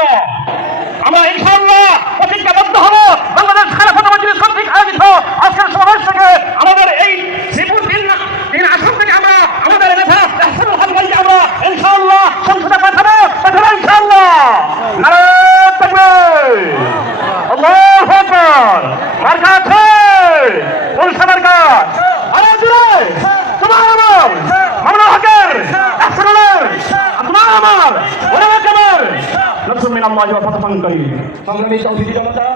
জন্য আমরা ইনশাআল্লাহ প্রতিজ্ঞাবদ্ধ হব বাংলাদেশ খেলাফত মজলিস কর্তৃক আয়োজিত আজকের সমাবেশ থেকে আমাদের এই শ্রীপুর তিন আসন থেকে আমরা আমাদের নেতা ইহসানুল হক ভাইকে আমরা ইনশাআল্লাহ সংসদে পাঠাবো ইনশাআল্লাহ। নারায়ে তাকবীর, আল্লাহু আকবার। মার্কা আছে পুলিশ মার্কা, আরে জোরে সুবহানাল্লাহ। মামলা হকের ইহসানুল আপনার আমার ওরা কেমন নসরুম মিনাল্লাহি ওয়া ফাতহুন করিম। সংগ্রামী তৌহিদি জনতা,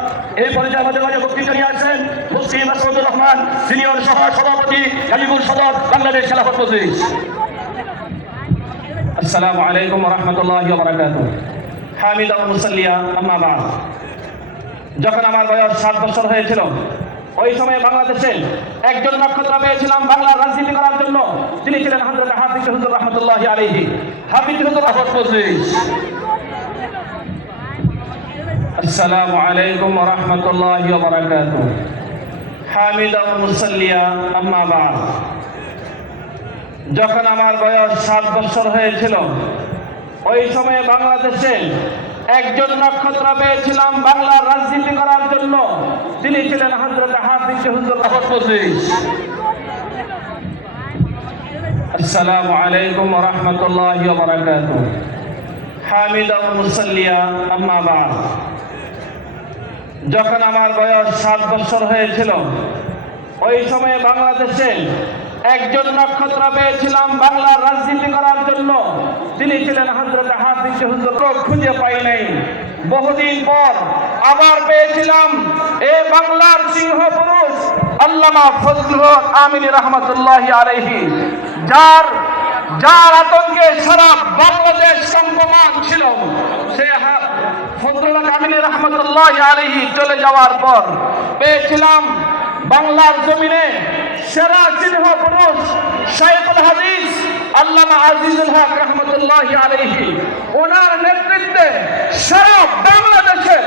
এই পর্যায়ে আমাদের মাঝে বক্তৃতা নিয়ে আসছেন মুফতি মাসউদুর রহমান, সিনিয়র সভাপতি গাজীপুর সদর বাংলাদেশ খেলাফত মজলিস। আসসালামু আলাইকুম ওয়া রাহমাতুল্লাহি ওয়া বারাকাতুহু। হামিদা ওয়া মুসাল্লিয়া আম্মা বা'দ। যখন আমার বয়স 7 বছর হয়েছিল, ওই সময় বাংলাদেশে একজন নক্ষত্র পেয়েছিলাম বাংলার রাজনীতি করার জন্য। তিনি ছিলেন হযরত হাফিজ হুজুর রাহমাতুল্লাহি আলাইহি। হাফিজ হুজুর খেলাফত মজলিস। আসসালামু আলাইকুম ওয়া রাহমাতুল্লাহি ওয়া বারাকাতুহু। হামিদা ওয়া মুসাল্লিয়া আম্মা বা'দ। যখন আমার বয়স 7 বছর হয়েছিল, ওই সময়ে বাংলাদেশে একজন নক্ষত্র পেয়েছিলাম বাংলার রাজনীতি করার জন্য। তিনি ছিলেন হযরত হাফিজ হুজুর খেলাফত মজলিস। আসসালামু আলাইকুম ওয়া রাহমাতুল্লাহি ওয়া বারাকাতুহু। হামিদা ওয়া মুসাল্লিয়া আম্মা বা'দ। যখন আমার বয়স 7 বছর হয়েছিল, ওই সময়ে বাংলাদেশে একজন নক্ষত্র পেয়েছিলাম বাংলার রাজনীতি করার জন্য। তিনি ছিলেন হযরত হাফিজ হুজুর। খুঁজে পাই নাই, বহুদিন পর আবার পেয়েছিলাম এই বাংলার সিংহ পুরুষ আল্লামা ফজলুল হক আমিনী রাহমাতুল্লাহি আলাইহি, যার আতঙ্কে সারা বাংলাদেশ কম্পমান ছিল। সে ফজলুল হক আমিনী রাহমাতুল্লাহি আলাইহি চলে যাওয়ার পর পেয়েছিলাম বাংলার জমিনে সেরা সিংহ পুরুষ শাইখুল হাদিস আল্লামা আজিজুল হক রাহমাতুল্লাহি আলাইহি। ওনার নেতৃত্বে সারা বাংলাদেশের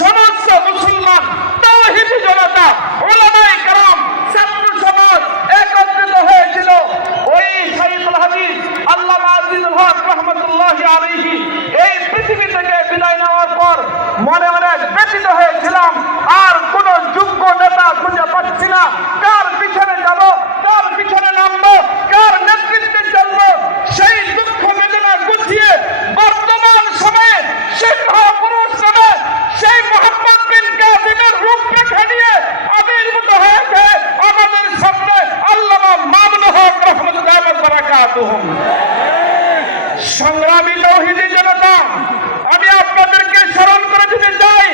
সমস্ত মুসলমান তাওহীদি জনতা, উলামায়ে কেরাম, ছাত্র সমাজ একত্রিত হয়েছিল। ওই শাইখুল হাদিস আল্লামা আজিজুল হক রাহমাতুল্লাহি আলাইহি এই পৃথিবী থেকে বিদায় নেওয়ার পর মনে মনে ব্যথিত হয়েছিলাম। আর কোন যোগ্য নেতা খুঁজে পাচ্ছি না। কার পিছনে যাব, কার পিছনে নামবো, কার নেতৃত্বে চলবো, সেই দুঃখ বেদনা গুছিয়ে বর্তমান সময়ে সিংহ পুরুষ নামে সেই মুহাম্মদ বিন কাসিমের রূপরেখা নিয়ে আবির্ভূত হয়েছে আমাদের সামনে আল্লামা মামুনুল হক রাহমাতুল্লাহি ওয়া বারাকাতুহু। সংগ্রামী তাওহীদি জনতা, আমি আপনাদেরকে স্মরণ করে দিতে চাই